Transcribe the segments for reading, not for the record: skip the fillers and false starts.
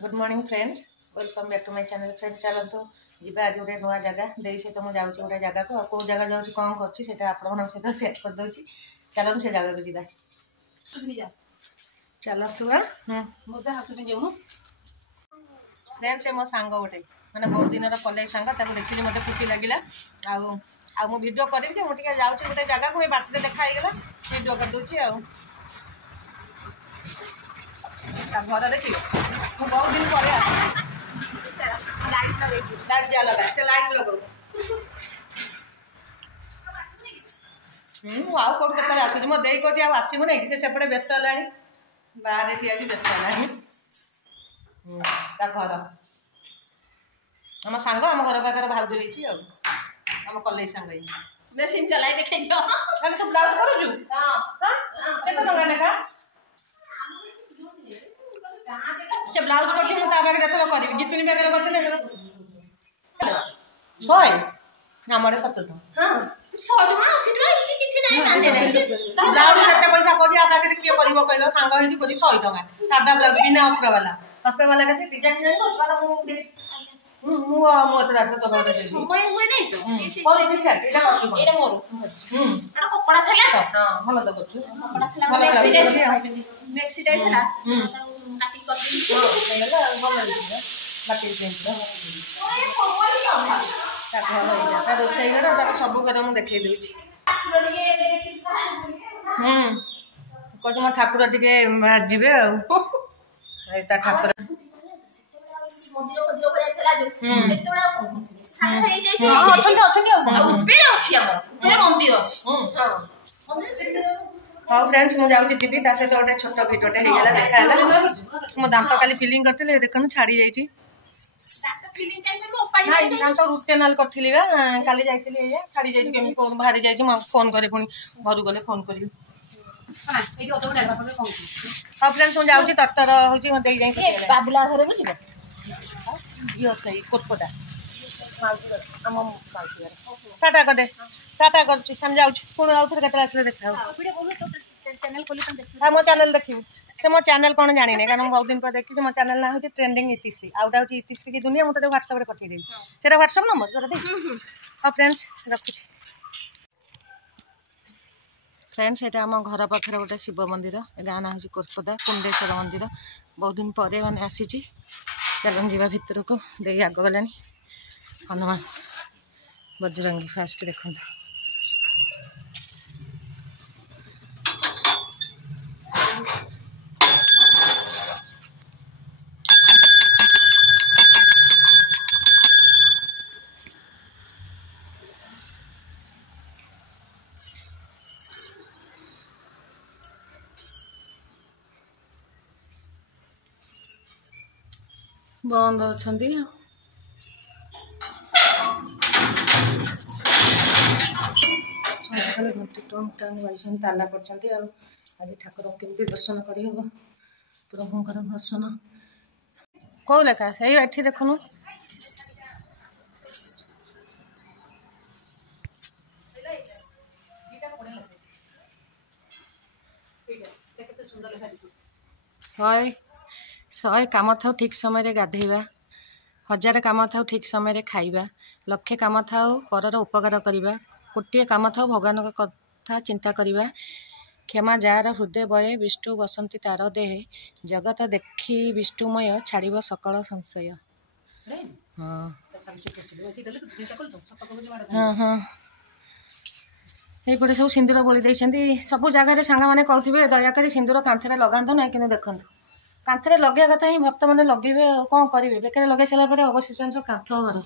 Good morning friends, welcome back to my channel. Friends चलतु जीवा आज गोटे नुआ जगह दे सहित मुझे जाऊँ गोटे जगह को कौ जगह जाऊँ कौन कर आपण सहित सेयार करदे। चलतु से जगह को जीवा चलतु। फ्रेंड्स से मो सांग गोटे मैंने बहुत दिन कॉलेज सांग देखिली मत खुशी लगे आ वीडियो करी मुझे जाऊँ गोटे जगह को बाट देखाईगला वीडियो करदे घर देखिए बहुत दिन पर लाइट दिया लगा से लाइट लगा आउ कौन केत आस मो दे कहे आसबू ना कि सेपटे व्यस्त है बाहर ठिया व्यस्त है घर आम सांग आम घर पाखे भाज होम कॉलेज सांग मेसिन चलाई देखे ब्लाउज करूँ केते लेखा से ब्लाउज करती कर गीतुनी पाखे करते 100 आम 70 पैसा कहे किए कर सांग हो 100 टका सादा ब्लाउज बिना अस्त्र वाला के डिजाइन समय हुए नहीं कपड़ा था भल तो रोसई घर तार सब घर मुझे देखे दूसरी कह मो ठाकुर टे बाजे ठाकुर हाँ फ्रेंड्स मुझे जाऊँगी जी सहित गोटे छोट भिडियोटे होगा देखा मो दांत काली फिलिंग करते देखो छाड़ी जाइए दांत रूट केनाल करी काली जाइए छाड़ी जाइए बाहरी जाइए फोन करे पुणी घर गले फोन करी। हाँ फ्रेंड्स मुझे जाऊँगी तरतर हो बाबुला घर को जीव झील से कोटपटा आम माउसी टाटा कर टाटा कर जाऊँ पुणी आउ थे आसे देखा हाँ मो चैनल देखिए से मो चैनल कौन जानी कारण बहुत दिन पर देखी मो चैनल ना हूँ ट्रेंडिंग इतिश्री आउटा हूँ इतिश्री की दुनिया मुझे व्हाट्सएप पठेदेवी से व्हाट्सएप नंबर हाँ फ्रेंड्स रखुच्छी। फ्रेंड्स ये आम घर पाखे गोटे शिव मंदिर गाँ ना हूँ कोरपदा कुंडेश्वर मंदिर बहुत दिन पर मैंने आसी चलन जीवा भितर को दे आग गला हनुमान बजरंगी फास्ट देखो बंद अच्छा घंटी टन टान बाजी ताला कर आज ठाकुर केमती दर्शन करहब प्रभुंर दर्शन कौ लेखा ये देखुन शहे काम था ठीक समय गाधेवा 1000 काम था ठीक समय खाइबा लक्षे काम था परर उपकार करवा गोटे काम था भगवान कथा चिंता करवा क्षमा जार हृदय बये विष्णु बसंती तार देहे जगत देखी विष्णुमय छाड़ सकल संशय। हाँ हाँ हाँ ये सब सिंदूर बोली देती सब जगह सांग मैंने कहते दयाक सिंदूर कांथरे लगातु ना कि देखु कांथरे लगे कथा ही भक्त मैंने लगे कौन करेंगे बेकार लगे सारापर अवशेष कांथ घर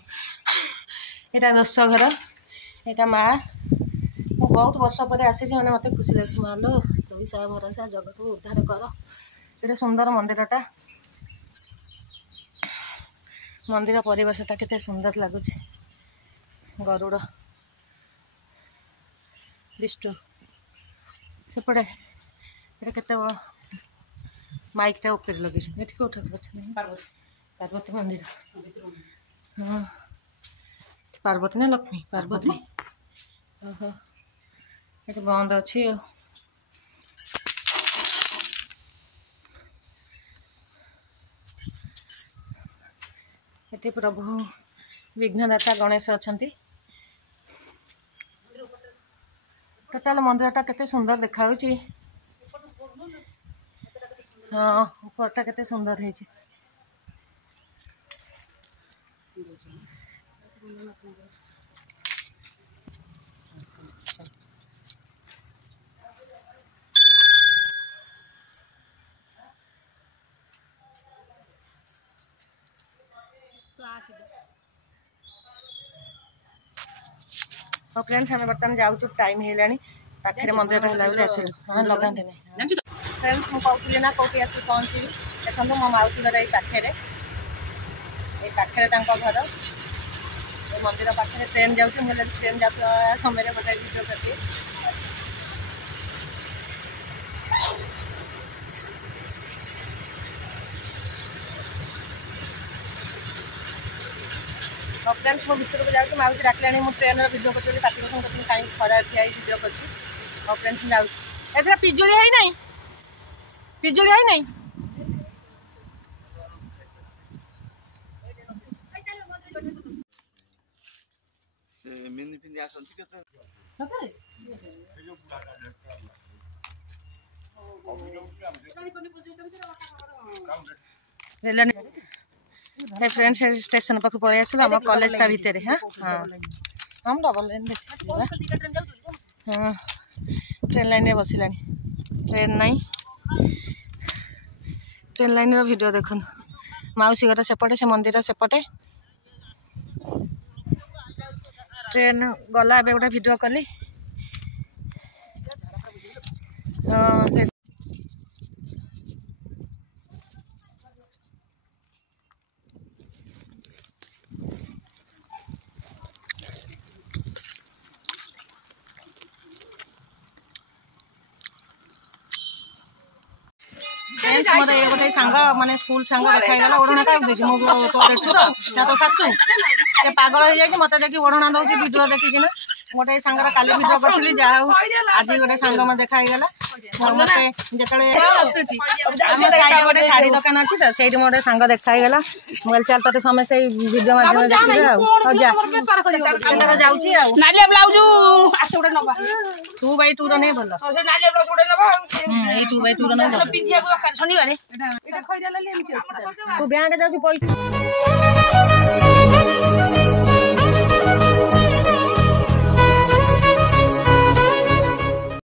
यहाँ दश घर यहाँ माँ बहुत वर्ष पर आसी मैंने मत खुशी लगे माँ लो पैसा भरोसा जगत को उद्धार कर ये सुंदर मंदिरटा मंदिर परिवेशटा केते सुंदर लगुच गरुड़ विष्णु सेपटे केते माइकटा ऊपर लगे ये कौ ठाकुर अच्छा पार्वती मंदिर हाँ पार्वती ना लक्ष्मी पार्वती ओहो ये बंद अच्छी ये प्रभु विघ्नदाता गणेश अच्छा टोटाल मंदिरटा केते सुंदर देखा हाँ ऊपरटा केते सुंदर है और फ्रेंड्स हमें बर्तमान जाऊँ टाइम है पाखे मंदिर है आस लगाते नहीं फ्रेंड्स मुझे कहती ना कौटी आस पहुँची देखो मो मौसी घर ये पाखे घर मंदिर पाखे ट्रेन जाऊँ ट्रेन जाता समय गोटे वीडियो करती फ्रेंड्स मो भर को जाऊँ मौसी डाकिलानी मुझे ट्रेन वीडियो करी पार्टी कहीं खरा ठिया वीडियो कर फ्रेंड्स जाऊँ पिजुली है नहीं पिजुली है नहीं फ्रेंड्स स्टेशन पाख पलि आस कॉलेज ता भितर हाँ हाँ हम डबल लाइन देखा हाँ ट्रेन लाइन में बसला ट्रेन नहीं ट्रेन लाइन वीडियो देखो मौसी घर सेपटे से मंदिर सेपटे ट्रेन गला ए गोटे वीडियो कली हाँ मोर ये गोटे सांग माने स्कूल सांग देखाईगला ओढ़ना क्या देखी मो तो देखुर ना तो शाशु से पागल हो जाए मत देखिए ओढ़ना दौर वीडियो देखिकिना गोटे सांगर काली वीडियो करी जहाँ आज गोटे सांग में देखाईगला समस्ते जो आम साइड गोटे शाढ़ी दुकान अच्छी तो सही मोटे सांग देखाईगला मोबाइल चल तो समस्ते वीडियो माध्यम टू बाई टू नहीं भल 2x2 नहीं शनिवार तू बैंक जाऊ पैसा